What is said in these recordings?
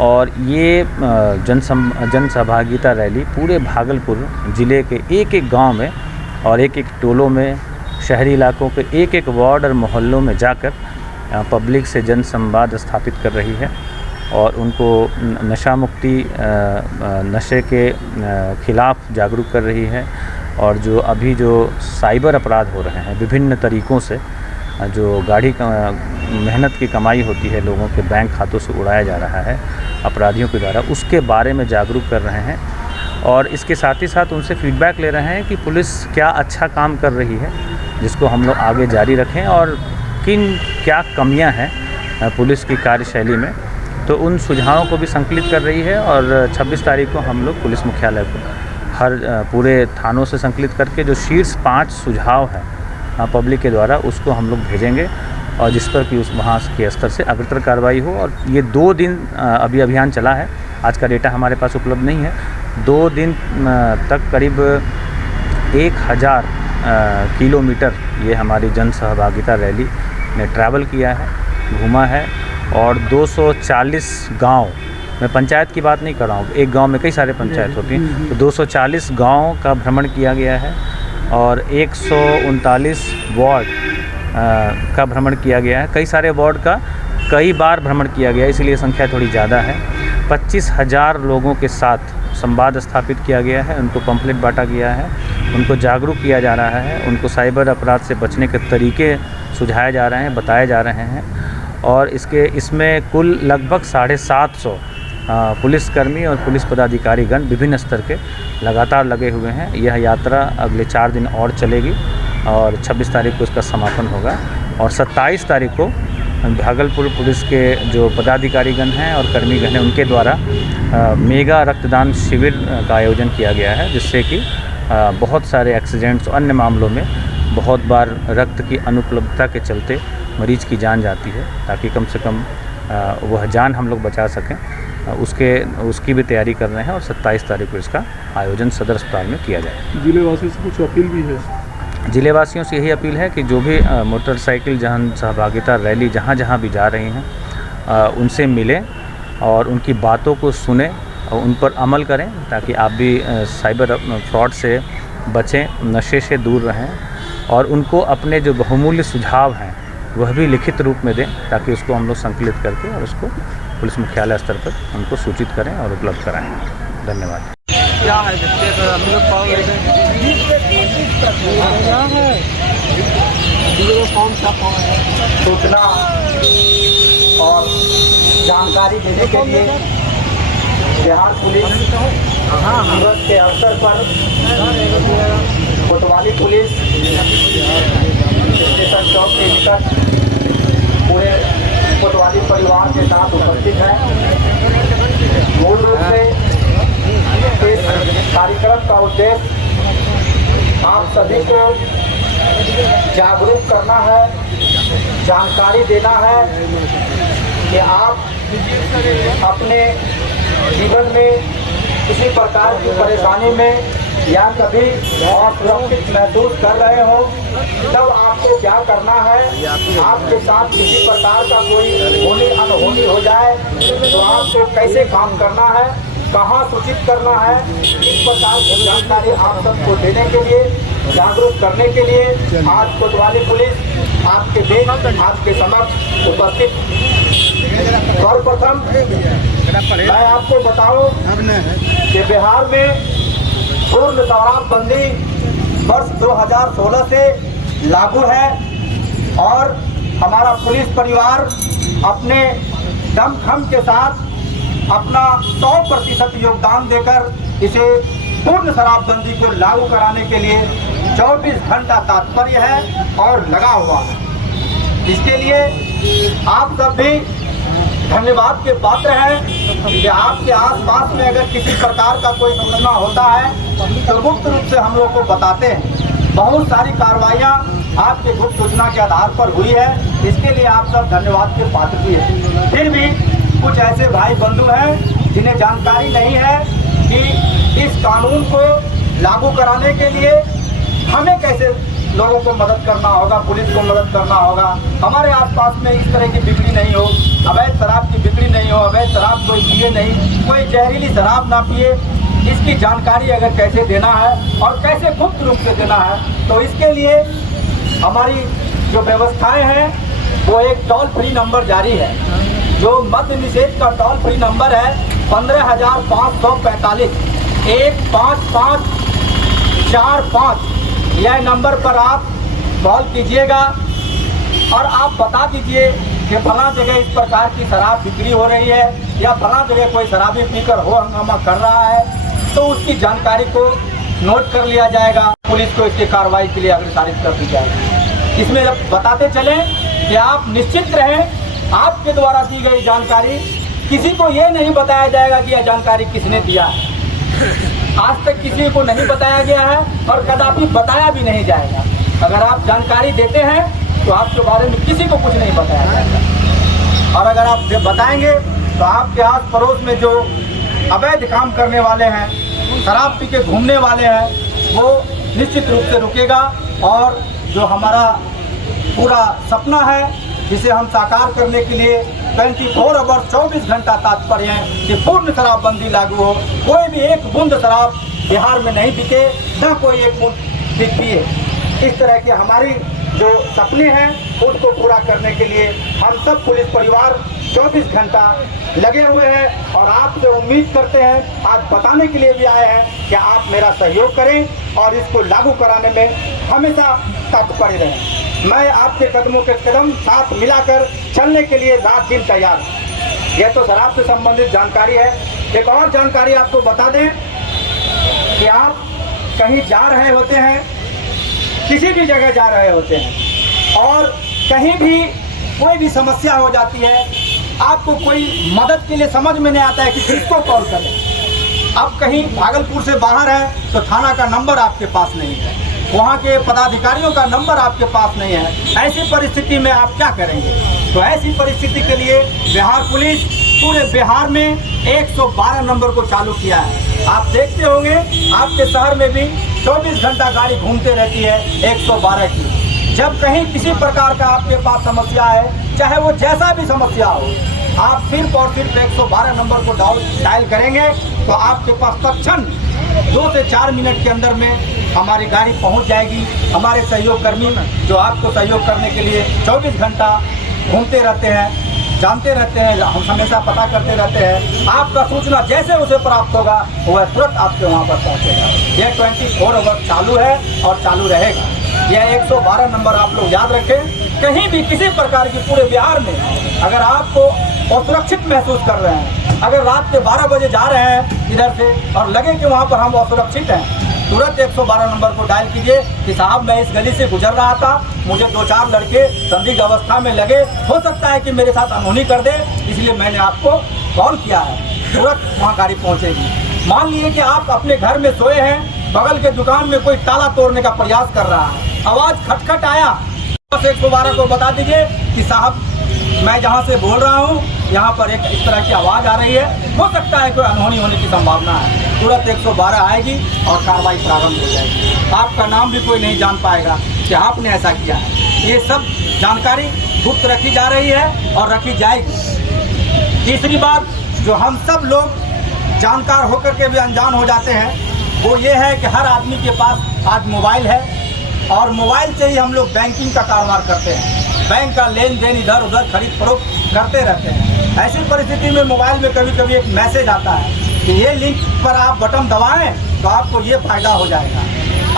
और ये जन सहभागिता रैली पूरे भागलपुर ज़िले के एक एक गांव में और एक एक टोलों में, शहरी इलाकों के एक एक वार्ड और मोहल्लों में जाकर पब्लिक से जन संवाद स्थापित कर रही है और उनको नशा मुक्ति, नशे के खिलाफ़ जागरूक कर रही है। और जो अभी जो साइबर अपराध हो रहे हैं विभिन्न तरीक़ों से, जो गाढ़ी मेहनत की कमाई होती है लोगों के बैंक खातों से उड़ाया जा रहा है अपराधियों के द्वारा, उसके बारे में जागरूक कर रहे हैं। और इसके साथ ही साथ उनसे फीडबैक ले रहे हैं कि पुलिस क्या अच्छा काम कर रही है जिसको हम लोग आगे जारी रखें और क्या कमियां हैं पुलिस की कार्यशैली में, तो उन सुझावों को भी संकलित कर रही है। और 26 तारीख को हम लोग पुलिस मुख्यालय को हर पूरे थानों से संकलित करके जो शीर्ष 5 सुझाव हैं पब्लिक के द्वारा, उसको हम लोग भेजेंगे और जिस पर कि उस वहाँ के स्तर से अग्रतर कार्रवाई हो। और ये 2 दिन अभी अभियान चला है, आज का डेटा हमारे पास उपलब्ध नहीं है। 2 दिन तक करीब 1000 किलोमीटर ये हमारी जन सहभागिता रैली ने ट्रैवल किया है, घूमा है। और 240 गांव, मैं पंचायत की बात नहीं कर रहा हूँ, एक गांव में कई सारे पंचायत होती हैं, तो 240 गांव का भ्रमण किया गया है और 139 वार्ड का भ्रमण किया गया है। कई सारे वार्ड का कई बार भ्रमण किया गया है, इसलिए संख्या थोड़ी ज़्यादा है। 25,000 लोगों के साथ संवाद स्थापित किया गया है, उनको पम्फलेट बांटा गया है, उनको जागरूक किया जा रहा है, उनको साइबर अपराध से बचने के तरीके सुझाए जा रहे हैं, बताए जा रहे हैं। और इसमें कुल लगभग 750 पुलिसकर्मी और पुलिस पदाधिकारीगण विभिन्न स्तर के लगातार लगे हुए हैं। यह यात्रा अगले 4 दिन और चलेगी और 26 तारीख को इसका समापन होगा। और 27 तारीख को भागलपुर पुलिस के जो पदाधिकारीगण हैं और कर्मीगण हैं उनके द्वारा मेगा रक्तदान शिविर का आयोजन किया गया है, जिससे कि बहुत सारे एक्सीडेंट्स और अन्य मामलों में बहुत बार रक्त की अनुपलब्धता के चलते मरीज की जान जाती है, ताकि कम से कम वह जान हम लोग बचा सकें। उसकी भी तैयारी कर रहे हैं और 27 तारीख को इसका आयोजन सदर अस्पताल में किया जाए। जिले वासियों से कुछ अपील भी है? जिले वासियों से यही अपील है कि जो भी मोटरसाइकिल जन सहभागिता रैली जहाँ जहाँ भी जा रही हैं उनसे मिलें और उनकी बातों को सुने और उन पर अमल करें, ताकि आप भी साइबर फ्रॉड से बचें, नशे से दूर रहें। और उनको अपने जो बहुमूल्य सुझाव हैं वह भी लिखित रूप में दें, ताकि उसको हम लोग संकलित करके और उसको पुलिस मुख्यालय स्तर पर उनको सूचित करें और उपलब्ध कराएं। धन्यवाद। क्या है हम लोग सूचना और जानकारी देने के लिए बिहार पुलिस दिवस के अवसर पर कोतवाली पुलिस स्टेशन चौक के निकट पूरे कोतवाली परिवार के साथ उपस्थित है। मूल रूप से इस कार्यक्रम का उद्देश्य आप सभी को जागरूक करना है, जानकारी देना है कि आप अपने जीवन में किसी प्रकार की परेशानी में या कभी असुरक्षित महसूस कर रहे हो, तब आपको क्या करना है। आपके साथ किसी प्रकार का कोई होनी अनहोनी हो जाए तो आपको कैसे काम करना है, कहाँ सूचित करना है, इस प्रकार की जानकारी आप सबको देने के लिए, जागरूक करने के लिए आज कोतवाली पुलिस आपके बीच आपके समक्ष उपस्थित। सर्वप्रथम मैं आपको बताऊं कि बिहार में पूर्ण शराबबंदी वर्ष 2016 से लागू है और हमारा पुलिस परिवार अपने दमखम के साथ अपना 100% योगदान देकर इसे पूर्ण शराबबंदी को लागू कराने के लिए 24 घंटा तात्पर्य है और लगा हुआ है। इसके लिए आप सब भी धन्यवाद के पात्र हैं कि आपके आसपास में अगर किसी प्रकार का कोई सूचना होता है तो गुप्त रूप से हम लोग को बताते हैं। बहुत सारी कार्रवाइयाँ आपके गुप्त सूचना के आधार पर हुई है, इसके लिए आप सब धन्यवाद के पात्र भी हैं। फिर भी कुछ ऐसे भाई बंधु हैं जिन्हें जानकारी नहीं है कि इस कानून को लागू कराने के लिए हमें कैसे लोगों को मदद करना होगा, पुलिस को मदद करना होगा। हमारे आसपास में इस तरह की बिक्री नहीं हो, अवैध शराब की बिक्री नहीं हो, अवैध शराब कोई पिए नहीं, कोई जहरीली शराब ना पिए। इसकी जानकारी अगर कैसे देना है और कैसे गुप्त रूप से देना है, तो इसके लिए हमारी जो व्यवस्थाएं हैं वो एक टोल फ्री नंबर जारी है। जो मद्य निषेध का टोल फ्री नंबर है 15,545 15545। यह नंबर पर आप कॉल कीजिएगा और आप बता दीजिए कि फला जगह इस प्रकार की शराब बिक्री हो रही है या फला जगह कोई शराबी पीकर हो हंगामा कर रहा है, तो उसकी जानकारी को नोट कर लिया जाएगा। पुलिस को इसकी कार्रवाई के लिए अग्रसारित कर दी जाएगी। इसमें बताते चलें कि आप निश्चित रहें, आपके द्वारा दी गई जानकारी किसी को ये नहीं बताया जाएगा कि यह जानकारी किसने दिया है। आज तक किसी को नहीं बताया गया है और कदापि बताया भी नहीं जाएगा। अगर आप जानकारी देते हैं तो आपके बारे में किसी को कुछ नहीं बताया जाएगा। और अगर आप बताएंगे तो आपके आस पड़ोस में जो अवैध काम करने वाले हैं, शराब पी के घूमने वाले हैं, वो निश्चित रूप से रुकेगा। और जो हमारा पूरा सपना है जिसे हम साकार करने के लिए 24 आवर 24 घंटा तात्पर्य है कि पूर्ण शराबबंदी लागू हो। कोई भी एक बूंद शराब बिहार में नहीं बिके, ना कोई एक बूंद पिए। इस तरह के हमारी जो सपने हैं उनको पूरा करने के लिए हम सब पुलिस परिवार 24 घंटा लगे हुए हैं। और आपसे उम्मीद करते हैं, आज बताने के लिए भी आए हैं कि आप मेरा सहयोग करें और इसको लागू कराने में हमेशा तत्पर रहें। मैं आपके कदमों के कदम साथ मिलाकर चलने के लिए रात दिन तैयार हूँ। यह तो शराब से संबंधित जानकारी है। एक और जानकारी आपको बता दें कि आप कहीं जा रहे होते हैं, किसी भी जगह जा रहे होते हैं और कहीं भी कोई भी समस्या हो जाती है, आपको कोई मदद के लिए समझ में नहीं आता है कि किसको कॉल करें। आप कहीं भागलपुर से बाहर हैं तो थाना का नंबर आपके पास नहीं है, वहाँ के पदाधिकारियों का नंबर आपके पास नहीं है। ऐसी परिस्थिति में आप क्या करेंगे? तो ऐसी परिस्थिति के लिए बिहार पुलिस पूरे बिहार में 112 नंबर को चालू किया है। आप देखते होंगे आपके शहर में भी 24 घंटा गाड़ी घूमते रहती है 112 की। जब कहीं किसी प्रकार का आपके पास समस्या है, चाहे वो जैसा भी समस्या हो, आप सिर्फ और सिर्फ 112 नंबर को डायल करेंगे तो आपके पास तत्क्षण 2 से 4 मिनट के अंदर में हमारी गाड़ी पहुंच जाएगी। हमारे सहयोगकर्मी जो आपको सहयोग करने के लिए 24 घंटा घूमते रहते हैं, जानते रहते हैं, हम हमेशा पता करते रहते हैं। आपका सूचना जैसे उसे प्राप्त होगा वह तुरंत आपके वहाँ पर पहुँचेगा। यह 24 आवर चालू है और चालू रहेगा। यह 112 नंबर आप लोग याद रखें। कहीं भी किसी प्रकार की पूरे बिहार में अगर आपको असुरक्षित महसूस कर रहे हैं, अगर रात के 12 बजे जा रहे हैं इधर से और लगे कि वहाँ पर हम असुरक्षित हैं, तुरंत 112 नंबर को डायल कीजिए कि साहब मैं इस गली से गुजर रहा था, मुझे 2-4 लड़के संदिग्ध अवस्था में लगे, हो सकता है कि मेरे साथ अनहोनी कर दे, इसलिए मैंने आपको कॉल किया है। तुरंत वहाँ गाड़ी पहुँचेगी। मान लीजिए कि आप अपने घर में सोए हैं, बगल के दुकान में कोई ताला तोड़ने का प्रयास कर रहा है, आवाज़ खटखट आया, बस 112 को बता दीजिए कि साहब मैं जहाँ से बोल रहा हूँ यहाँ पर एक इस तरह की आवाज़ आ रही है, हो सकता है कोई अनहोनी होने की संभावना है। तुरंत 112 आएगी और कार्रवाई प्रारंभ हो जाएगी। आपका नाम भी कोई नहीं जान पाएगा कि आपने ऐसा किया है। ये सब जानकारी गुप्त रखी जा रही है और रखी जाएगी। तीसरी बात जो हम सब लोग जानकार होकर के भी अनजान हो जाते हैं वो ये है कि हर आदमी के पास आज मोबाइल है और मोबाइल से ही हम लोग बैंकिंग का कारोबार करते हैं, बैंक का लेन देन इधर उधर खरीद फरोख्त करते रहते हैं। ऐसी परिस्थिति में मोबाइल में कभी कभी एक मैसेज आता है कि ये लिंक पर आप बटन दबाएं तो आपको ये फ़ायदा हो जाएगा,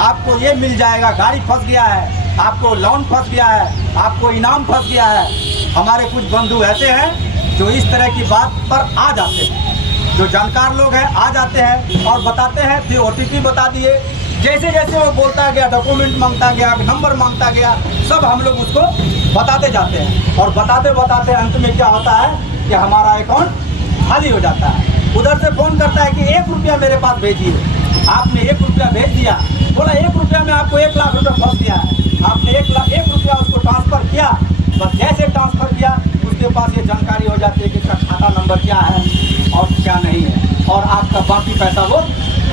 आपको ये मिल जाएगा, गाड़ी फंस गया है, आपको लोन फंस गया है, आपको इनाम फंस गया है। हमारे कुछ बंधु ऐसे हैं जो इस तरह की बात पर आ जाते हैं, जो जानकार लोग हैं आ जाते हैं और बताते हैं, फिर OTP बता दिए। जैसे जैसे वो बोलता गया, डॉक्यूमेंट मांगता गया, नंबर मांगता गया, सब हम लोग उसको बताते जाते हैं और बताते बताते अंत में क्या होता है कि हमारा अकाउंट खाली हो जाता है। उधर से फ़ोन करता है कि 1 रुपया मेरे पास भेजिए। आपने 1 रुपया भेज दिया, बोला 1 रुपया में आपको 1 लाख रुपया फंस गया है। आपने 1 रुपया उसको ट्रांसफ़र किया, बस जैसे ट्रांसफ़र किया उसके पास ये जानकारी हो जाती है कि इसका खाता नंबर क्या है और क्या नहीं है, और आपका बाकी पैसा वो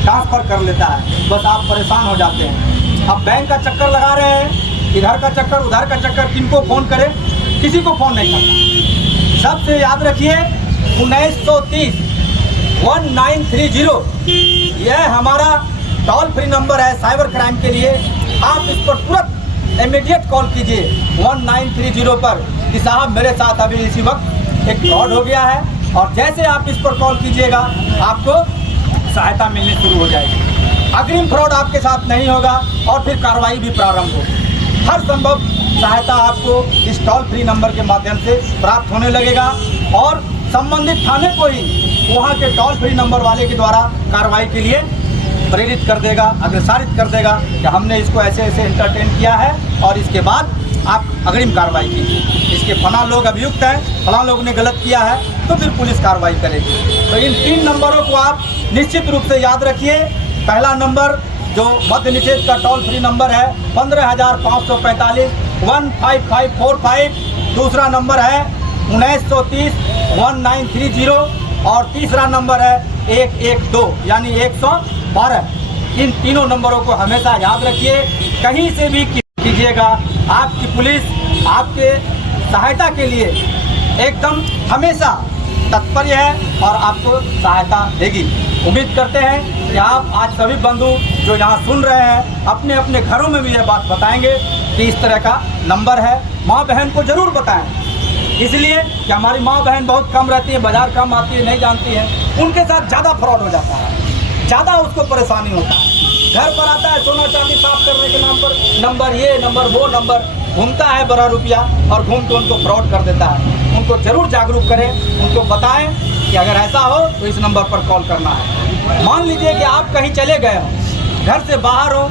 ट्रांसफ़र कर लेता है। बस आप परेशान हो जाते हैं। अब बैंक का चक्कर लगा रहे हैं, इधर का चक्कर उधर का चक्कर, किनको फ़ोन करें, किसी को फ़ोन नहीं करना। सबसे याद रखिए 1930 1930 यह हमारा टोल फ्री नंबर है साइबर क्राइम के लिए। आप इस पर तुरंत इमीडिएट कॉल कीजिए 1930 पर कि साहब मेरे साथ अभी इसी वक्त एक फ्रॉड हो गया है, और जैसे आप इस पर कॉल कीजिएगा आपको सहायता मिलनी शुरू हो जाएगी। अग्रिम फ्रॉड आपके साथ नहीं होगा और फिर कार्रवाई भी प्रारंभ होगी। हर संभव सहायता आपको इस टोल फ्री नंबर के माध्यम से प्राप्त होने लगेगा और संबंधित थाने को ही वहाँ के टोल फ्री नंबर वाले के द्वारा कार्रवाई के लिए प्रेरित कर देगा, अग्रसारित कर देगा कि हमने इसको ऐसे ऐसे एंटरटेन किया है और इसके बाद आप अग्रिम कार्रवाई कीजिए। इसके फला लोग अभियुक्त हैं, फला लोग ने गलत किया है, तो फिर पुलिस कार्रवाई करेगी। तो इन 3 नंबरों को आप निश्चित रूप से याद रखिए। पहला नंबर जो मद्य निषेध का टोल फ्री नंबर है 15,545 15545, दूसरा नंबर है 1930 1930 और तीसरा नंबर है 112 यानी 112। इन तीनों नंबरों को हमेशा याद रखिए। कहीं से भी कीजिएगा, आपकी पुलिस आपके सहायता के लिए एकदम हमेशा तत्पर है और आपको सहायता देगी। उम्मीद करते हैं कि आप आज सभी बंधु जो यहाँ सुन रहे हैं अपने अपने घरों में भी ये बात बताएंगे कि इस तरह का नंबर है। माँ बहन को ज़रूर बताएं, इसलिए कि हमारी माँ बहन बहुत कम रहती है, बाज़ार कम आती है, नहीं जानती है, उनके साथ ज़्यादा फ्रॉड हो जाता है, ज़्यादा उसको परेशानी होता है। घर पर आता है सोना चांदी साफ करने के नाम पर नंबर ये नंबर वो नंबर घूमता है बड़ा रुपया और घूम के उनको फ्रॉड कर देता है। उनको ज़रूर जागरूक करें, उनको बताएं कि अगर ऐसा हो तो इस नंबर पर कॉल करना है। मान लीजिए कि आप कहीं चले गए हो, घर से बाहर हो,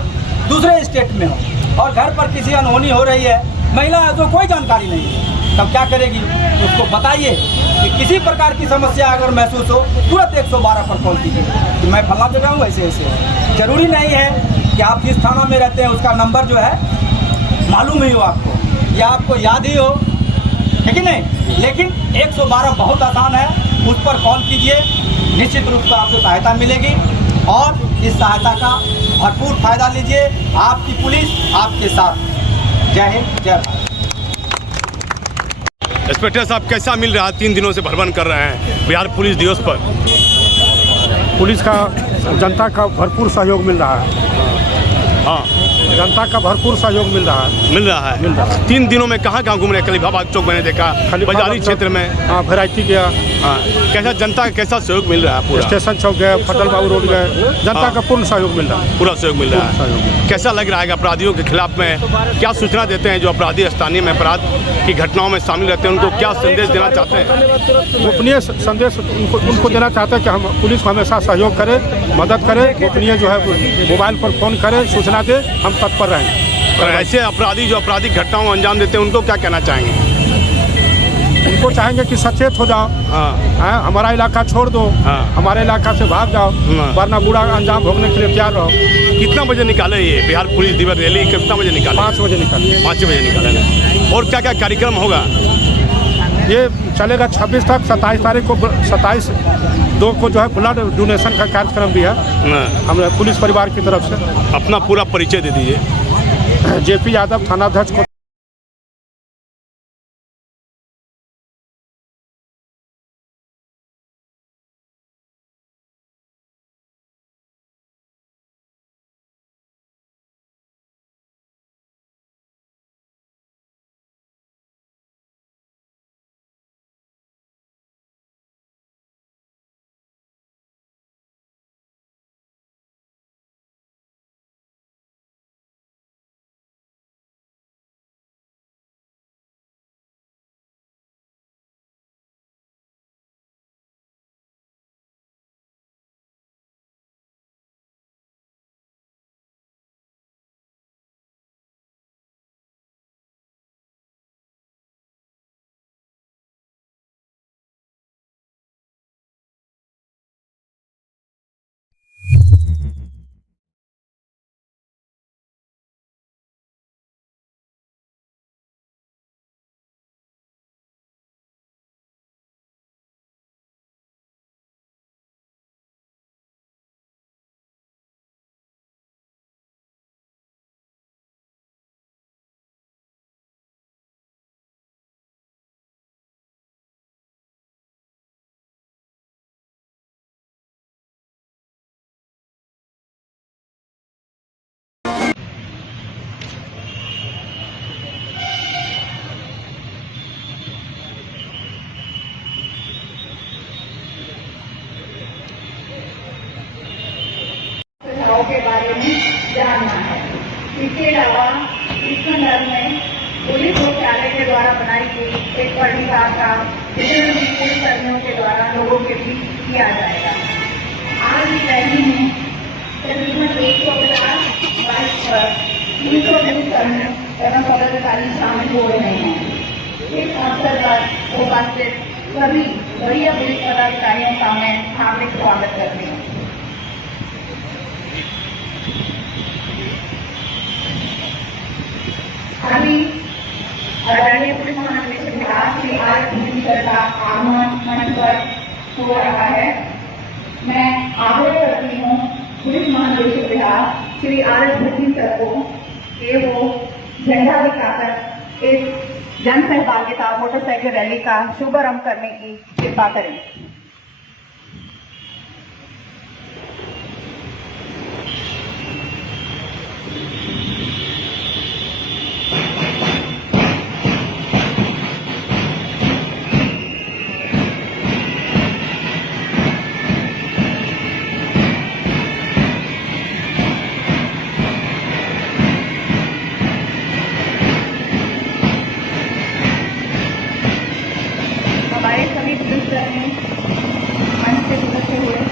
दूसरे स्टेट में हो और घर पर किसी अनहोनी हो रही है, महिला है तो कोई जानकारी नहीं है, तब क्या करेगी? उसको बताइए कि किसी प्रकार की समस्या अगर महसूस हो तुरंत 112 पर कॉल कीजिए कि मैं फला जगह हूँ, ऐसे ऐसे है। जरूरी नहीं है कि आप जिस थाना में रहते हैं उसका नंबर जो है मालूम ही हो आपको या आपको याद ही हो, है कि नहीं, लेकिन 112 बहुत आसान है, उस पर कॉल कीजिए, निश्चित रूप से आपको सहायता मिलेगी और इस सहायता का भरपूर फायदा लीजिए। आपकी पुलिस आपके साथ। जय हिंद, जय भारत। इंस्पेक्टर साहब, कैसा मिल रहा है? 3 दिनों से भ्रमण कर रहे हैं बिहार पुलिस दिवस पर। पुलिस का जनता का भरपूर सहयोग मिल रहा है। हाँ, जनता का भरपूर सहयोग मिल रहा है। 3 दिनों में कहाँ कहाँ घूम रहे हैं? खलीफाबाद चौक मैंने देखा, बाजारी क्षेत्र में। हाँ, वैरायटी गया। हाँ, कैसा जनता का कैसा सहयोग मिल रहा है? पूरा स्टेशन चौक गए, फटल बाबू रोड गए, जनता का पूर्ण सहयोग मिल रहा है। पूरा सहयोग मिल रहा है। कैसा लग रहा है अपराधियों के खिलाफ में क्या सूचना देते हैं? जो अपराधी स्थानीय में अपराध की घटनाओं में शामिल रहते हैं उनको क्या संदेश देना चाहते हैं? गोपनीय संदेश उनको देना चाहते हैं कि हम पुलिस को हमेशा सहयोग करें, मदद करें, गोपनीय जो है मोबाइल पर फ़ोन करें, सूचना दें, हम तत्पर रहेंगे। और ऐसे अपराधी जो आपराधिक घटनाओं में अंजाम देते हैं उनको क्या कहना चाहेंगे? उनको चाहेंगे कि सचेत हो जाओ। हाँ, हमारा इलाका छोड़ दो। हाँ, हमारे इलाका से भाग जाओ, वरना बुरा अंजाम भोगने के लिए तैयार रहो। कितना बजे निकाले ये बिहार पुलिस दिवस रैली? कितना बजे निकाले? 5 बजे निकाले। 5 बजे निकाले। और क्या क्या कार्यक्रम होगा? ये चलेगा 26 तक। 27 तारीख को 27/2 को जो है ब्लड डोनेशन का कार्यक्रम भी है हमारे पुलिस परिवार की तरफ से। अपना पूरा परिचय दे दीजिए। जेपी यादव, थानाध्यक्ष। लॉ के बारे में जानना है। इसके अलावा इस संदर्भ में पुलिस मुख्यालय के द्वारा बनाई गई एक पढ़िकार का वितरण भी पुलिस कर्मियों के द्वारा लोगों के बीच किया जाएगा। आज की रैली में तकरीबन 150 बाइक पर 320 कर्मी एवं पदाधिकारी शामिल हो रहे हैं। इस अवसर पर उपस्थित सभी वरीय पुलिस पदाधिकारियों का मैं हार्दिक स्वागत करती हूँ। अभी आदरणीय पुलिस महानिदेशक Bihar Shri R S sir का आगमन मंच पर हो रहा है। मैं आग्रह करती हूँ पुलिस महानिदेशक Bihar Shri R S sir को कि वो झंडा दिखाकर इस जन सहभागिता मोटरसाइकिल रैली का शुभारंभ करने की कृपा करें। हमारे सभी पुलिसकर्मी मंच से गुजरते हुए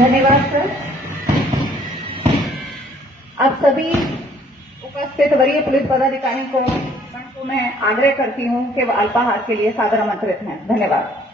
धन्यवाद सर। अब सभी उपस्थित वरीय पुलिस पदाधिकारियों को मैं आग्रह करती हूं कि वह अल्पाहार के लिए सादर आमंत्रित हैं। धन्यवाद।